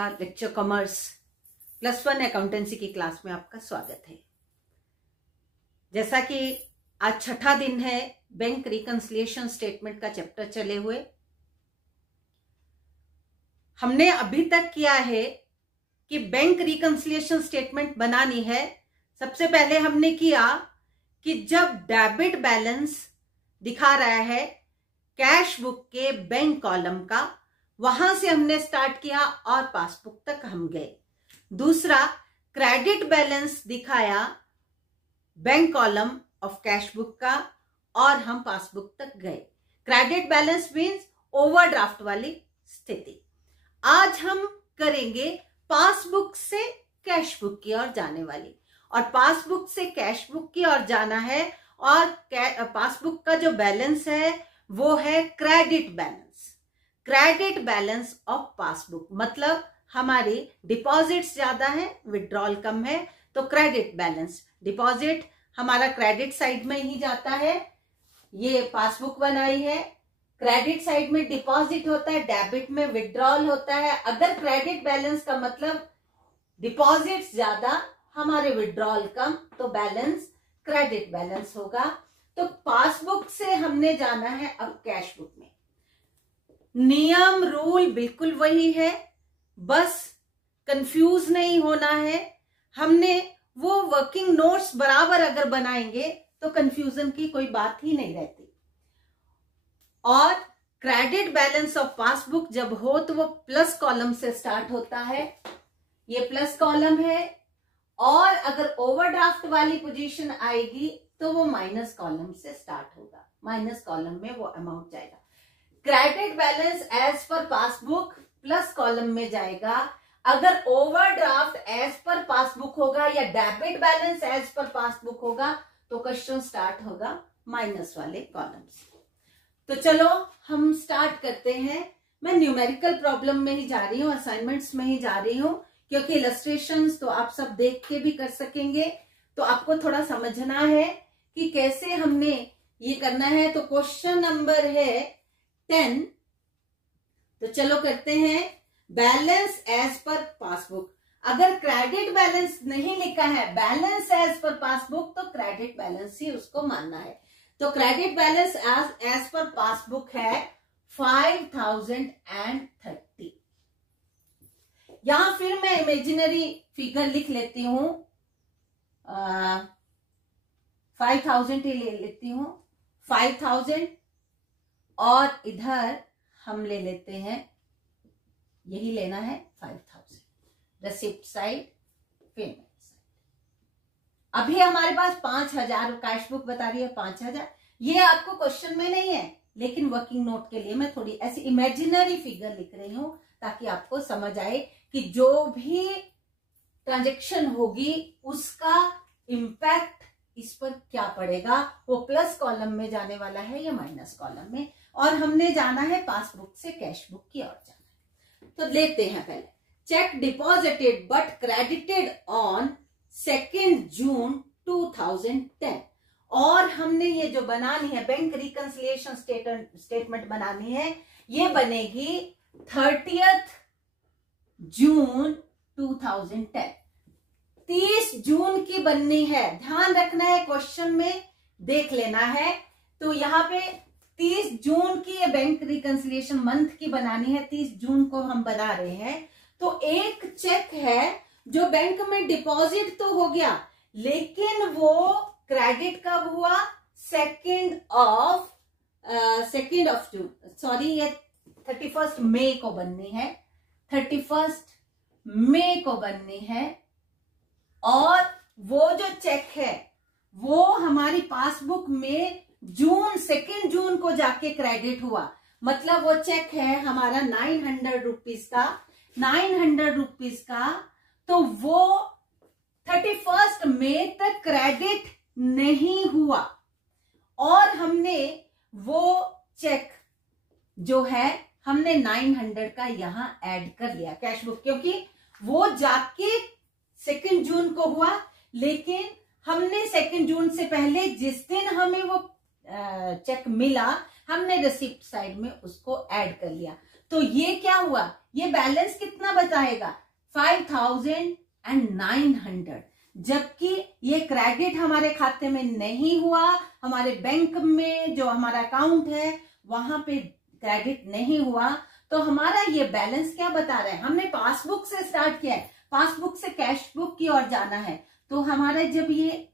का lecture commerce +1 accountancy की class में आपका स्वागत है। जैसा कि आज छठा दिन है बैंक रिकंसिलिएशन स्टेटमेंट का चैप्टर चले हुए, हमने अभी तक किया है कि बैंक रिकंसिलिएशन स्टेटमेंट बनानी है। सबसे पहले हमने किया कि जब डेबिट बैलेंस दिखा रहा है कैश बुक के बैंक कॉलम का, वहां से हमने स्टार्ट किया और पासबुक तक हम गए। दूसरा, क्रेडिट बैलेंस दिखाया bank column of cash book का और हम पासबुक तक गए। क्रेडिट बैलेंस मीन्स ओवरड्राफ्ट वाली स्थिति। आज हम करेंगे पासबुक से कैश बुक की ओर जाने वाली, और पासबुक से कैश बुक की ओर जाना है। और पासबुक का जो बैलेंस है वो है credit balance. Credit balance of passbook मतलब हमारी डिपॉजिट्स ज्यादा है, विड्रॉल कम है, तो क्रेडिट बैलेंस। डिपॉजिट हमारा क्रेडिट साइड में ही जाता है। ये पासबुक बनाई है, क्रेडिट साइड में डिपॉजिट होता है, डेबिट में विड्रॉल होता है। अगर क्रेडिट बैलेंस का मतलब डिपॉजिट्स ज्यादा, हमारे विड्रॉल कम, तो बैलेंस क्रेडिट बैलेंस होगा। तो पासबुक से हमने जाना है अब कैश बुक में। नियम रूल बिल्कुल वही है, बस कंफ्यूज नहीं होना है। हमने वो वर्किंग नोट्स बराबर अगर बनाएंगे तो कंफ्यूजन की कोई बात ही नहीं रहती। और क्रेडिट बैलेंस ऑफ पासबुक जब हो तो वो प्लस कॉलम से स्टार्ट होता है। ये प्लस कॉलम है, और अगर ओवरड्राफ्ट वाली पोजीशन आएगी तो वो माइनस कॉलम से स्टार्ट होगा। माइनस कॉलम में वो अमाउंट जाएगा। Credit balance as per passbook plus column में जाएगा। अगर ओवरड्राफ्ट एज पर पासबुक होगा या debit balance as per passbook होगा तो क्वेश्चन स्टार्ट होगा माइनस वाले कॉलम से। तो चलो हम स्टार्ट करते हैं। मैं न्यूमेरिकल प्रॉब्लम में ही जा रही हूँ, असाइनमेंट्स में ही जा रही हूँ, क्योंकि इलस्ट्रेशंस तो आप सब देख के भी कर सकेंगे। तो आपको थोड़ा समझना है कि कैसे हमने ये करना है। तो क्वेश्चन नंबर है 10। तो चलो करते हैं। Balance as per passbook. अगर क्रेडिट बैलेंस नहीं लिखा है, बैलेंस एज पर पासबुक, तो क्रेडिट बैलेंस ही उसको मानना है। तो credit balance as per passbook है 5030। यहां फिर मैं इमेजिनरी फिगर लिख लेती हूं, 5000 ही ले लेती हूं, 5000, और इधर हम ले लेते हैं, यही लेना है 5000, रिसिप्ट साइड, पेमेंट साइड। अभी हमारे पास 5000 कैश बुक बता रही है 5000। ये आपको क्वेश्चन में नहीं है, लेकिन वर्किंग नोट के लिए मैं थोड़ी ऐसी इमेजिनरी फिगर लिख रही हूं ताकि आपको समझ आए कि जो भी ट्रांजैक्शन होगी उसका इम्पैक्ट इस पर क्या पड़ेगा। वो प्लस कॉलम में जाने वाला है या माइनस कॉलम में, और हमने जाना है पासबुक से कैश बुक की ओर जाना है। तो लेते हैं पहले। Check deposited but credited on 2 जून 2010। और हमने ये जो बनानी है बैंक रिकंसिलिएशन स्टेटमेंट बनानी है, ये बनेगी 30 जून 2010। 30 जून की बननी है। ध्यान रखना है, क्वेश्चन में देख लेना है। तो यहाँ पे 30 जून की ये बैंक रिकंसिलिएशन मंथ की बनानी है। 30 जून को हम बना रहे हैं। तो एक चेक है जो बैंक में डिपॉजिट तो हो गया, लेकिन वो क्रेडिट कब हुआ? 2 जून, सॉरी, ये 31 मई को बननी है। 31 मई को बननी है। और वो जो चेक है वो हमारी पासबुक में 2 जून को जाके क्रेडिट हुआ। मतलब वो चेक है हमारा 900 रुपीज का, 900 रुपीज का। तो वो 31 मई तक क्रेडिट नहीं हुआ, और हमने वो चेक जो है हमने 900 का यहां ऐड कर लिया कैश बुक, क्योंकि वो जाके 2 जून को हुआ, लेकिन हमने 2 जून से पहले जिस दिन हमें वो चेक मिला, हमने रिसिप्ट साइड में उसको ऐड कर लिया। तो ये क्या हुआ, ये बैलेंस कितना बताएगा 5900, जबकि ये क्रेडिट हमारे खाते में नहीं हुआ, हमारे बैंक में जो हमारा अकाउंट है वहां पे क्रेडिट नहीं हुआ। तो हमारा ये बैलेंस क्या बता रहा है, हमने पासबुक से स्टार्ट किया है, पासबुक से कैश बुक की ओर जाना है। तो हमारा जब ये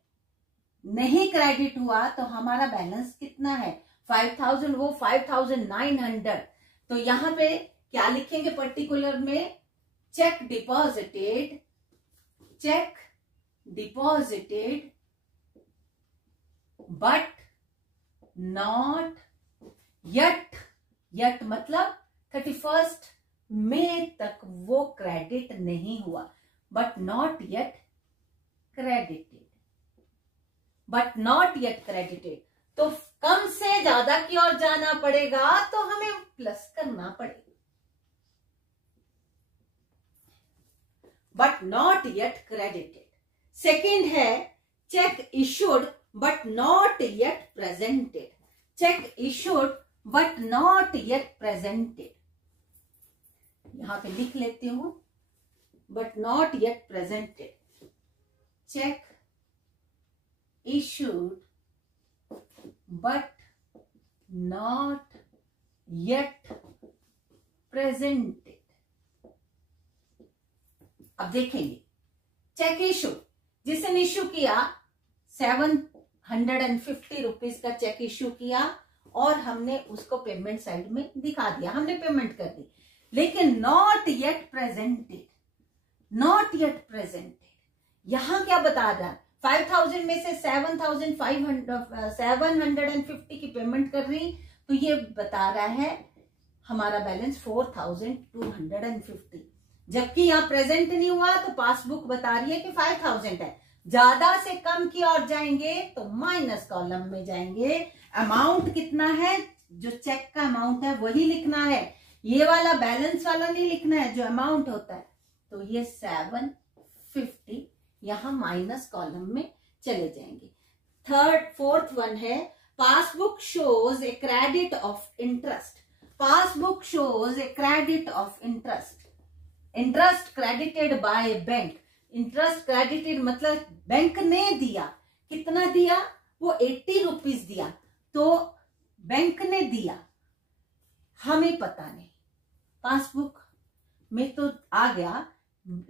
नहीं क्रेडिट हुआ तो हमारा बैलेंस कितना है 5000, वो 5900। तो यहां पे क्या लिखेंगे पर्टिकुलर में, check deposited but not yet मतलब 31 मई तक वो क्रेडिट नहीं हुआ, बट नॉट येट क्रेडिटेड। तो कम से ज्यादा की ओर जाना पड़ेगा तो हमें प्लस करना पड़ेगा, but not yet credited. Second है cheque issued but not yet presented, cheque issued but not yet presented, यहां पे लिख लेती हूं, but not yet presented, cheque issued but not yet presented. अब देखेंगे चेक इशू, जिसने इशू किया 750 रुपीज का चेक इशू किया और हमने उसको पेमेंट साइड में दिखा दिया, हमने पेमेंट कर दी, लेकिन नॉट येट प्रेजेंटेड यहां क्या बता रहा है 5000 में से 750 की पेमेंट कर रही, तो ये बता रहा है हमारा बैलेंस 4250, जबकि यहाँ प्रेजेंट नहीं हुआ तो पासबुक बता रही है कि 5000 है। ज्यादा से कम की ओर जाएंगे तो माइनस कॉलम में जाएंगे, अमाउंट कितना है, जो चेक का अमाउंट है वही लिखना है, ये वाला बैलेंस वाला नहीं लिखना है, जो अमाउंट होता है। तो ये 750 यहां माइनस कॉलम में चले जाएंगे। फोर्थ वन है passbook shows a credit of interest, passbook shows a credit of interest credited by bank, interest credited मतलब बैंक ने दिया, कितना दिया, वो 80 रुपीज दिया, तो बैंक ने दिया, हमें पता नहीं, पासबुक में तो आ गया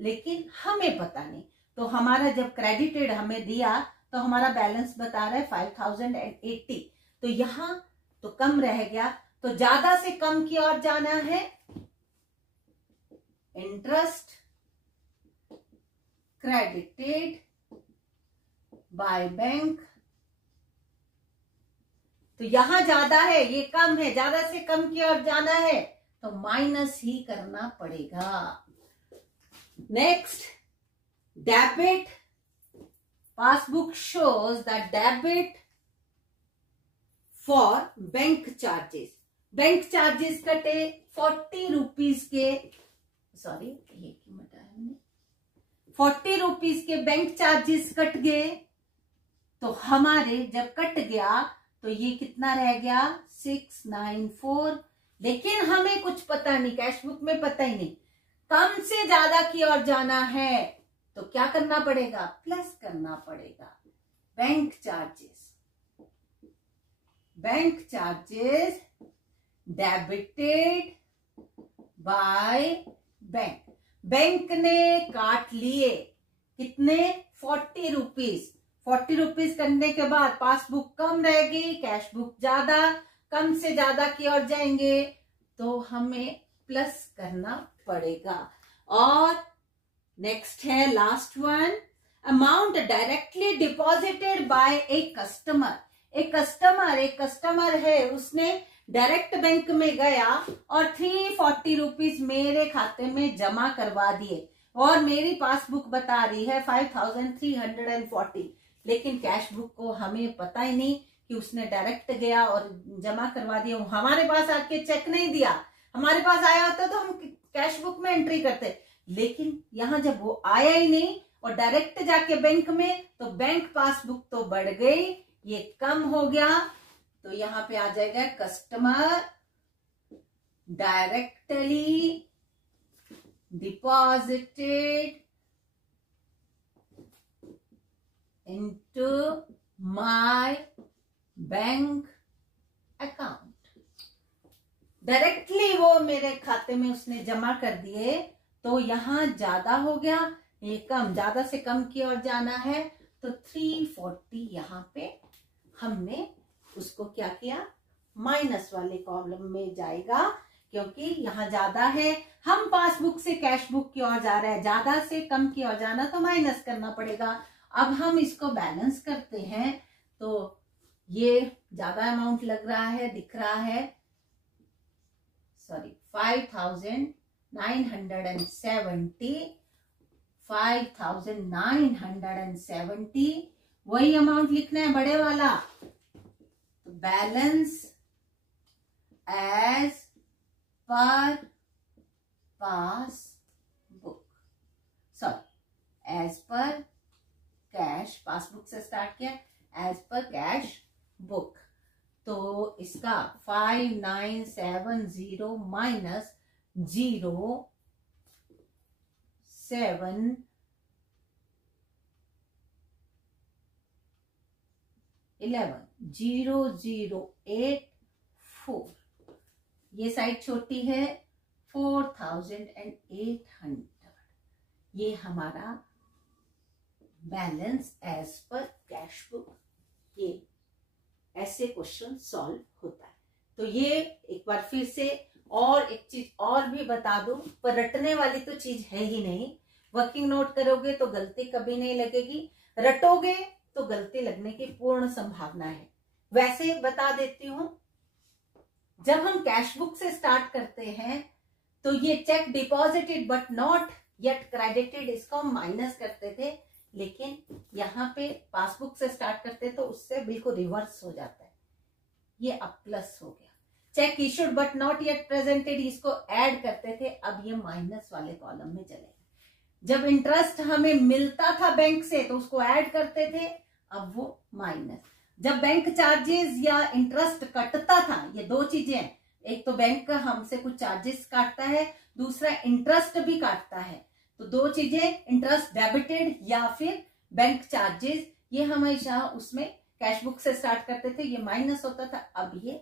लेकिन हमें पता नहीं। तो हमारा जब क्रेडिटेड हमें दिया तो हमारा बैलेंस बता रहा है 5080, तो यहां तो कम रह गया, तो ज्यादा से कम की ओर जाना है, इंटरेस्ट क्रेडिटेड बाय बैंक, तो यहां ज्यादा है ये कम है, ज्यादा से कम की ओर जाना है तो माइनस ही करना पड़ेगा। Next debit, passbook shows the debit for bank charges, bank charges कटे 40 रुपीज के, सॉरी ये क्यों बताया मैंने, 40 रुपीज के बैंक चार्जेस कट गए, तो हमारे जब कट गया तो ये कितना रह गया 694, लेकिन हमें कुछ पता नहीं, कैश बुक में पता ही नहीं, कम से ज्यादा की ओर जाना है तो क्या करना पड़ेगा, प्लस करना पड़ेगा। Bank charges debited by bank, bank ने काट लिए कितने 40 रुपीज, 40 रुपीज करने के बाद पासबुक कम रहेगी, कैश बुक ज्यादा, कम से ज्यादा की ओर जाएंगे तो हमें प्लस करना पड़ेगा। और नेक्स्ट है last one, amount directly deposited bye a customer, एक कस्टमर है, उसने डायरेक्ट बैंक में गया और 340 रुपीज मेरे खाते में जमा करवा दिए और मेरी पासबुक बता रही है 5340, लेकिन कैश बुक को हमें पता ही नहीं कि उसने डायरेक्ट गया और जमा करवा दिया, हमारे पास आके चेक नहीं दिया, हमारे पास आया होता तो हम कैश बुक में एंट्री करते, लेकिन यहां जब वो आया ही नहीं और डायरेक्ट जाके बैंक में, तो बैंक पासबुक तो बढ़ गई, ये कम हो गया, तो यहां पे आ जाएगा directly deposited into my bank account। Directly वो मेरे खाते में उसने जमा कर दिए, तो यहां ज्यादा हो गया, ये कम, ज्यादा से कम की ओर जाना है, तो 340 यहां पे हमने उसको क्या किया, माइनस वाले कॉलम में जाएगा, क्योंकि यहाँ ज्यादा है, हम पासबुक से कैश बुक की ओर जा रहे हैं, ज्यादा से कम की ओर जाना तो माइनस करना पड़ेगा। अब हम इसको बैलेंस करते हैं, तो ये ज्यादा अमाउंट लग रहा है, दिख रहा है, सॉरी 5970 वही अमाउंट लिखना है, बड़े वाला। Balance as per passbook, sorry as per cash, passbook से स्टार्ट किया, एज पर कैश बुक, तो इसका 5970 माइनस 0.84, ये साइड छोटी है, 4800, ये हमारा balance as per cash book. ये ऐसे क्वेश्चन सॉल्व होता है। तो ये एक बार फिर से, और एक चीज और भी बता दूं, पर रटने वाली तो चीज है ही नहीं, वर्किंग नोट करोगे तो गलती कभी नहीं लगेगी, रटोगे तो गलती लगने की पूर्ण संभावना है। वैसे बता देती हूं, जब हम कैश बुक से स्टार्ट करते हैं तो ये check deposited but not yet credited, इसको हम माइनस करते थे, लेकिन यहाँ पे पासबुक से स्टार्ट करते तो उससे बिल्कुल रिवर्स हो जाता है, ये अब प्लस हो गया। Check issued but not yet presented, इसको ऐड करते थे, अब ये माइनस वाले कॉलम में चलेगा। जब इंटरेस्ट हमें मिलता था बैंक से तो उसको ऐड करते थे, अब वो माइनस। जब बैंक चार्जेस या इंटरेस्ट कटता था, ये दो चीजें हैं, एक तो बैंक का हमसे कुछ चार्जेस काटता है, दूसरा इंटरेस्ट भी काटता है, तो दो चीजें, इंटरेस्ट डेबिटेड या फिर बैंक चार्जेस, ये हमेशा उसमें कैश बुक से स्टार्ट करते थे, ये माइनस होता था, अब ये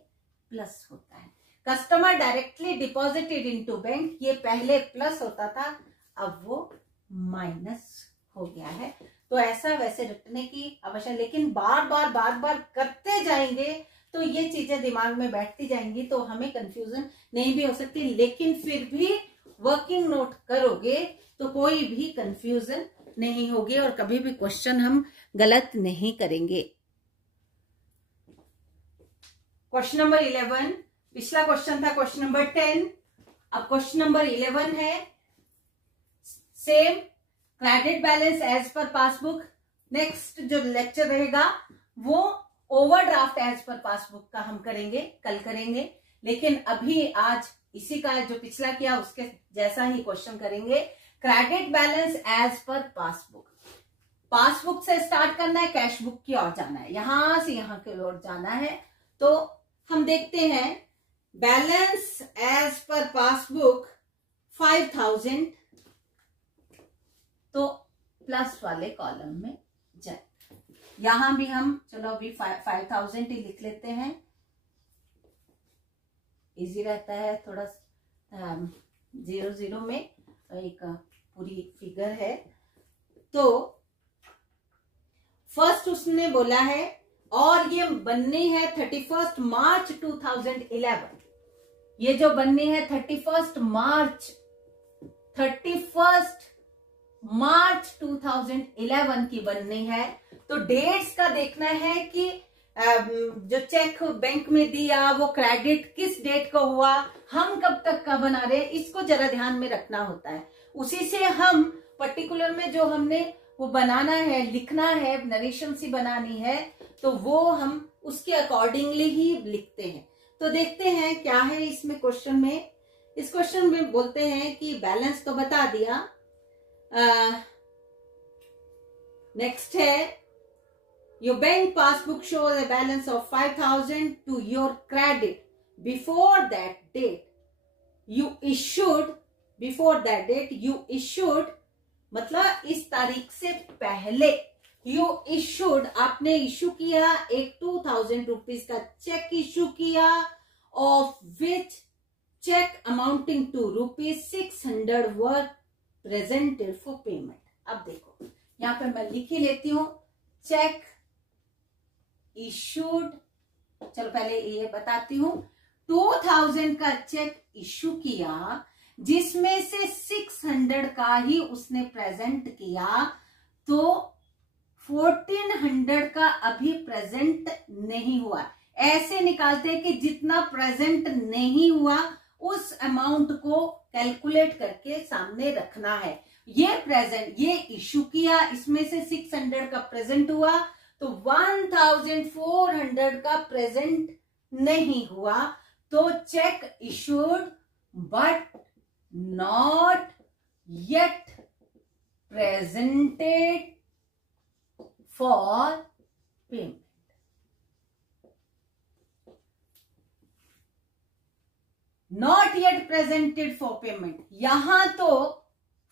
प्लस होता है। Customer directly deposited into bank, ये पहले प्लस होता था, अब वो माइनस हो गया है। तो ऐसा वैसे रटने की आवश्यकता, लेकिन बार बार करते जाएंगे तो ये चीजें दिमाग में बैठती जाएंगी, तो हमें कंफ्यूजन नहीं भी हो सकती, लेकिन फिर भी वर्किंग नोट करोगे तो कोई भी कंफ्यूजन नहीं होगी और कभी भी क्वेश्चन हम गलत नहीं करेंगे। क्वेश्चन नंबर 11, पिछला क्वेश्चन था क्वेश्चन नंबर 10, अब क्वेश्चन नंबर 11 है, same credit balance as per passbook. Next जो लेक्चर रहेगा वो ओवरड्राफ्ट एज पर पासबुक का हम करेंगे, कल करेंगे, लेकिन अभी आज इसी का जो पिछला किया उसके जैसा ही क्वेश्चन करेंगे, credit balance as per passbook. Passbook से स्टार्ट करना है, कैश बुक की ओर जाना है, यहां से यहां की ओर जाना है। तो हम देखते हैं, बैलेंस एज पर पासबुक 5000, तो प्लस वाले कॉलम में जाए, यहां भी हम चलो अभी 5000 ही लिख लेते हैं, इजी रहता है थोड़ा, 0 में एक पूरी फिगर है। तो फर्स्ट उसने बोला है, और ये बननी है 31 मार्च 2011, ये जो बननी है 31 मार्च 2011 की बननी है। तो डेट्स का देखना है कि जो चेक बैंक में दिया वो क्रेडिट किस डेट को हुआ, हम कब तक का बना रहे हैं, इसको जरा ध्यान में रखना होता है। उसी से हम पर्टिकुलर में जो हमने वो बनाना है, लिखना है, नरेशन सी बनानी है, तो वो हम उसके अकॉर्डिंगली ही लिखते हैं। तो देखते हैं क्या है इसमें क्वेश्चन में। इस क्वेश्चन में बोलते हैं कि बैलेंस तो बता दिया, नेक्स्ट है, your bank passbook shows a balance of 5000 to your credit before that date, you issued before that date, you issued मतलब इस तारीख से पहले, यू इश्यूड आपने इश्यू किया एक 2000 रुपीज का चेक इश्यू किया, of which cheque amounting to ₹600 were presented for payment. अब देखो यहां पर मैं लिख ही लेती हूं, चेक इश्यूड, चलो पहले ये बताती हूं, 2000 का चेक इश्यू किया जिसमें से 600 का ही उसने प्रेजेंट किया, तो 1400 का अभी प्रेजेंट नहीं हुआ। ऐसे निकालते हैं कि जितना प्रेजेंट नहीं हुआ उस अमाउंट को कैलकुलेट करके सामने रखना है। ये प्रेजेंट, ये इश्यू किया, इसमें से 600 का प्रेजेंट हुआ, तो 1400 का प्रेजेंट नहीं हुआ, तो check issued but not yet presented for payment. Not yet presented for payment, यहां तो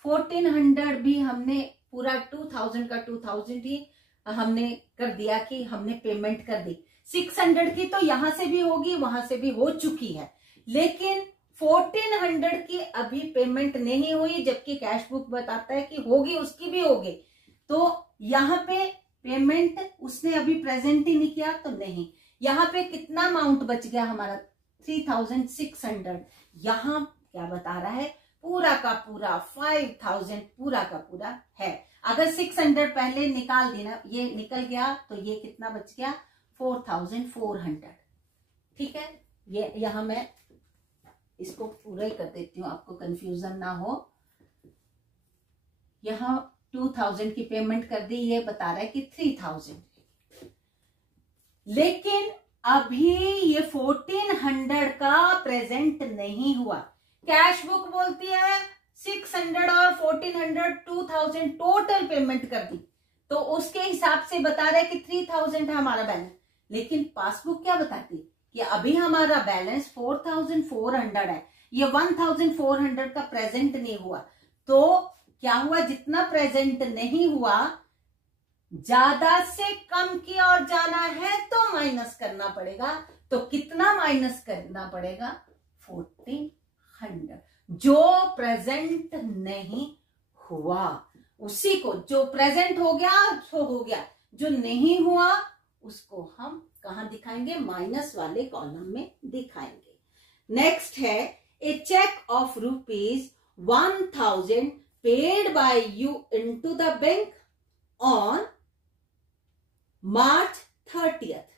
1400 भी हमने पूरा 2000 का 2000 ही हमने कर दिया कि हमने पेमेंट कर दी। 600 की तो यहां से भी होगी, वहां से भी हो चुकी है, लेकिन 1400 की अभी पेमेंट नहीं हुई, जबकि कैश बुक बताता है कि होगी, उसकी भी होगी। तो यहां पे पेमेंट उसने अभी प्रेजेंट ही नहीं किया, तो नहीं। यहां पे कितना अमाउंट बच गया हमारा 3600। यहां क्या बता रहा है, पूरा का पूरा 5000 पूरा का पूरा है। अगर 600 पहले निकाल देना, ये निकल गया, तो ये कितना बच गया 4400। ठीक है, ये यहां मैं इसको पूरा ही कर देती हूं, आपको कंफ्यूजन ना हो। यहां 2000 की पेमेंट कर दी, ये बता रहा है कि 3000, लेकिन अभी ये 1400 का प्रेजेंट नहीं हुआ। कैश बुक बोलती है 600 और 1400 2000 टोटल पेमेंट कर दी, तो उसके हिसाब से बता रहा है कि 3000 है हमारा बैलेंस। लेकिन पासबुक क्या बताती कि अभी हमारा बैलेंस 4400 है, ये 1400 का प्रेजेंट नहीं हुआ। तो क्या हुआ, जितना प्रेजेंट नहीं हुआ, ज्यादा से कम की ओर जाना है तो माइनस करना पड़ेगा। तो कितना माइनस करना पड़ेगा 1400, जो प्रेजेंट नहीं हुआ उसी को, जो प्रेजेंट हो गया सो हो गया, जो नहीं हुआ उसको हम कहां दिखाएंगे, माइनस वाले कॉलम में दिखाएंगे। नेक्स्ट है a cheque of ₹1000 paid by you into the bank on March 30th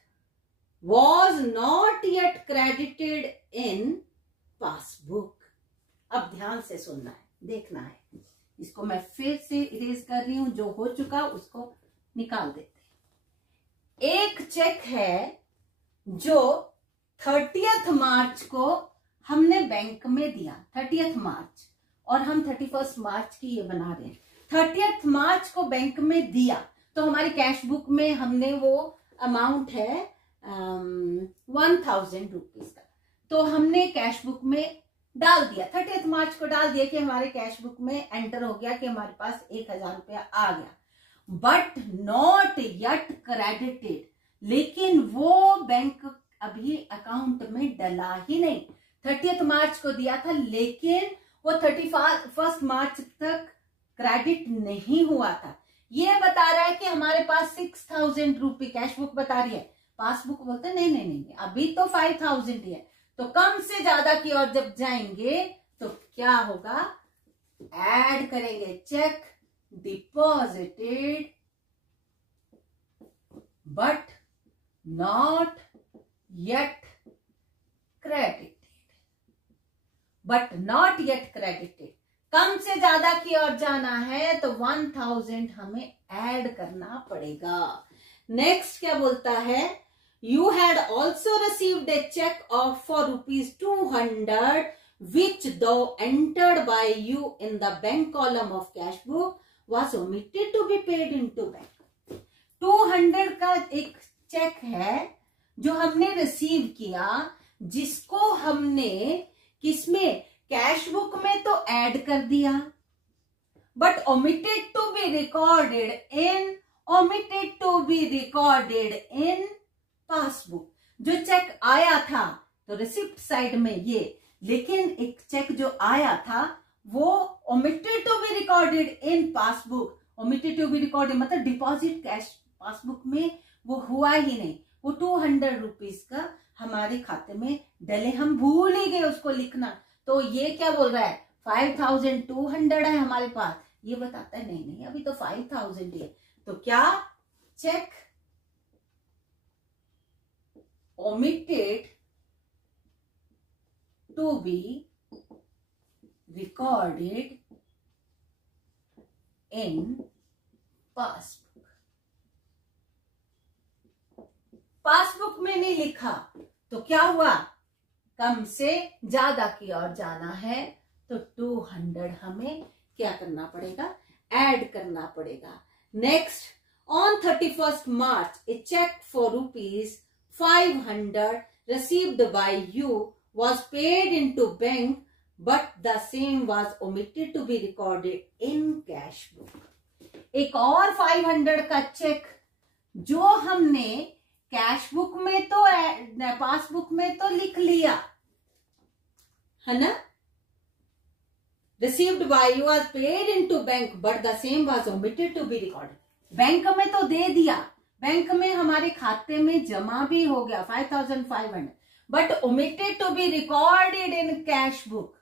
was not yet credited in passbook। अब ध्यान से सुनना है, देखना है, इसको मैं फिर से इरेज कर रही हूं, जो हो चुका उसको निकाल देते हैं। एक चेक है जो 30th मार्च को हमने बैंक में दिया, 30th मार्च, और हम 31 मार्च की ये बना रहे हैं। 30th मार्च को बैंक में दिया, तो हमारी कैश बुक में हमने वो अमाउंट है 1000 रुपीज का, तो हमने कैश बुक में डाल दिया, 30th मार्च को डाल दिया कि हमारे कैश बुक में एंटर हो गया कि हमारे पास 1000 रुपया आ गया, बट नॉट येट क्रेडिटेड, लेकिन वो बैंक अभी अकाउंट में डला ही नहीं। 30th मार्च को दिया था, लेकिन वो 31 मार्च तक क्रेडिट नहीं हुआ था। ये बता रहा है कि हमारे पास 6000 रुपये, कैश बुक बता रही है, पासबुक बोलते नहीं नहीं नहीं अभी तो 5000 ही है। तो कम से ज्यादा की ओर जब जाएंगे तो क्या होगा, ऐड करेंगे, cheque deposited but not yet credited, but not yet credited. कम से ज्यादा की ओर जाना है तो 1000 हमें ऐड करना पड़ेगा। नेक्स्ट क्या बोलता है, you had also received a cheque of for ₹200 which though entered by you in the bank column of cash book was omitted to be paid into bank. 200 का एक चेक है जो हमने रिसीव किया, जिसको हमने किसमें, कैश बुक में तो ऐड कर दिया, but omitted to be recorded in passbook. जो चेक आया था तो रिसिप्ट साइड में ये, लेकिन एक चेक जो आया था वो omitted to be recorded in passbook. omitted to be recorded मतलब डिपॉजिट कैश पासबुक में वो हुआ ही नहीं, वो 200 रुपीज का हमारे खाते में डले, हम भूल ही गए उसको लिखना। तो ये क्या बोल रहा है, 5200 है हमारे पास, ये बताता है नहीं नहीं अभी तो 5000 है। तो क्या cheque omitted to be recorded in passbook. Passbook में नहीं लिखा तो क्या हुआ, कम से ज्यादा की ओर जाना है तो 200 हमें क्या करना पड़ेगा, ऐड करना पड़ेगा। Next, on 31st March a cheque for ₹500 received by you was paid into bank but the same was omitted to be recorded in cash book। एक और 500 का चेक जो हमने कैश बुक में तो पासबुक में तो लिख लिया है ना, received by you was paid into bank but the same was omitted to be recorded। Bank में तो दे दिया, बैंक में हमारे खाते में जमा भी हो गया 5500, but omitted to be recorded in cash book.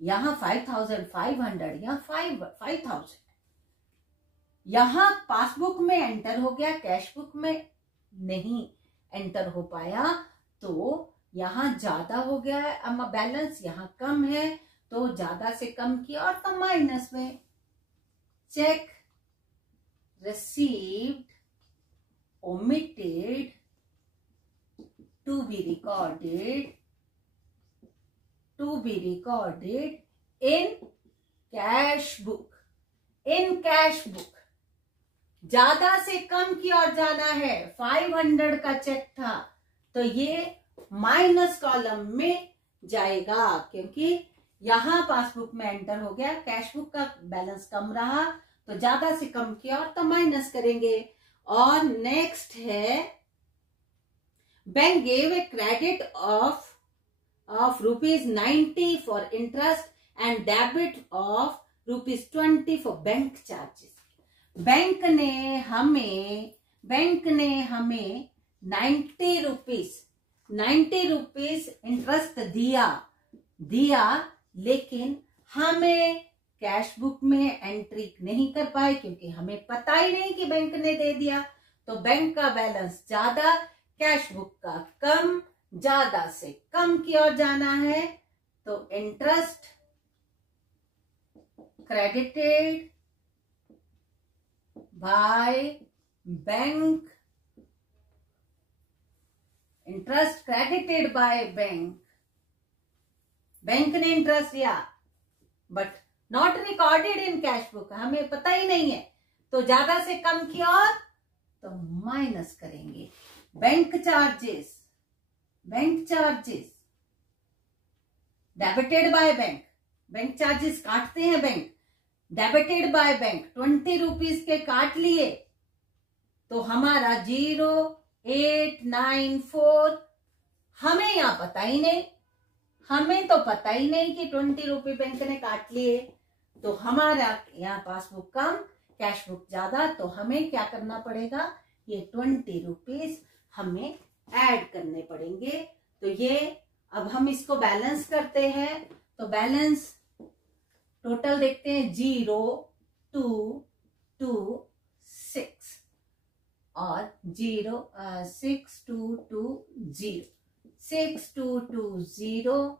यहां 5500, यहां 5000, यहां पासबुक में एंटर हो गया, कैश बुक में नहीं एंटर हो पाया, तो यहां ज्यादा हो गया है बैलेंस, यहां कम है तो ज्यादा से कम किया और तो माइनस में। Check received omitted to be recorded in cash book। in cash book ज्यादा से कम की ओर जाना है, 500 का चेक था तो ये माइनस कॉलम में जाएगा, क्योंकि यहां पासबुक में एंटर हो गया, कैश बुक का बैलेंस कम रहा तो ज्यादा से कम की ओर तो माइनस करेंगे। और नेक्स्ट है, bank gave a credit of ₹90 for interest and debit of ₹20 for bank charges. Bank ने हमें 90 रुपीस इंटरेस्ट दिया, लेकिन हमें कैश बुक में एंट्री नहीं कर पाए क्योंकि हमें पता ही नहीं कि बैंक ने दे दिया। तो बैंक का बैलेंस ज्यादा, कैश बुक का कम, ज्यादा से कम की ओर जाना है तो interest credited by bank, interest credited by bank. Bank ने इंटरेस्ट दिया but not recorded in cash book, हमें पता ही नहीं है तो ज्यादा से कम की ओर तो माइनस करेंगे। Bank charges debited by bank, bank charges काटते हैं bank, debited by bank 20 rupees के काट लिए तो हमारा 0894, हमें यहां पता ही नहीं, हमें तो पता ही नहीं कि 20 रुपये बैंक ने काट लिए, तो हमारा यहाँ पासबुक कम, कैश बुक ज्यादा, तो हमें क्या करना पड़ेगा, ये 20 रुपीज हमें ऐड करने पड़ेंगे। तो ये अब हम इसको बैलेंस करते हैं, तो बैलेंस टोटल देखते हैं 0226 और 6220 6220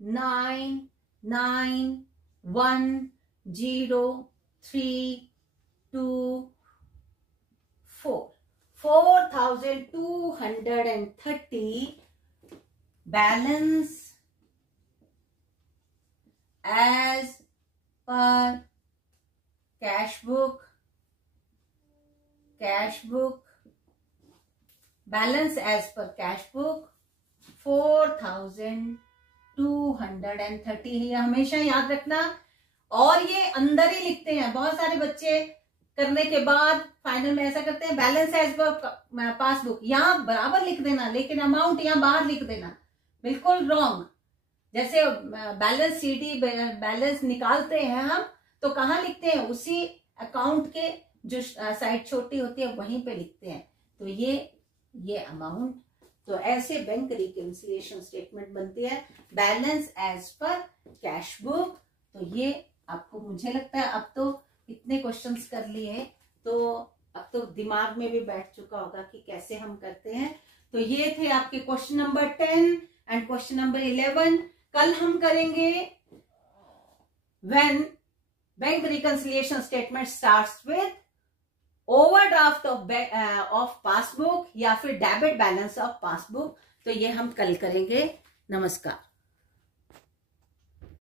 09910324 4230 balance as per cash book balance as per cash book 4030 230 है, ये हमेशा याद रखना। और ये अंदर ही लिखते हैं, बहुत सारे बच्चे करने के बाद फाइनल में ऐसा करते हैं बैलेंस एज पर पासबुक, यहाँ बराबर लिख देना लेकिन अमाउंट यहाँ बाहर लिख देना, बिल्कुल रॉन्ग। जैसे बैलेंस सीडी बैलेंस निकालते हैं हम तो कहाँ लिखते हैं, उसी अकाउंट के जो साइड छोटी होती है वहीं पे लिखते हैं। तो ये अमाउंट, तो ऐसे बैंक रिकंसिलिएशन स्टेटमेंट बनती है, balance as per cash book. तो ये आपको, मुझे लगता है अब तो इतने क्वेश्चंस कर लिए तो अब तो दिमाग में भी बैठ चुका होगा कि कैसे हम करते हैं। तो ये थे आपके question number 10 and question number 11। कल हम करेंगे when bank reconciliation statement starts with overdraft of passbook या फिर डेबिट बैलेंस ऑफ पासबुक। तो ये हम कल करेंगे। नमस्कार।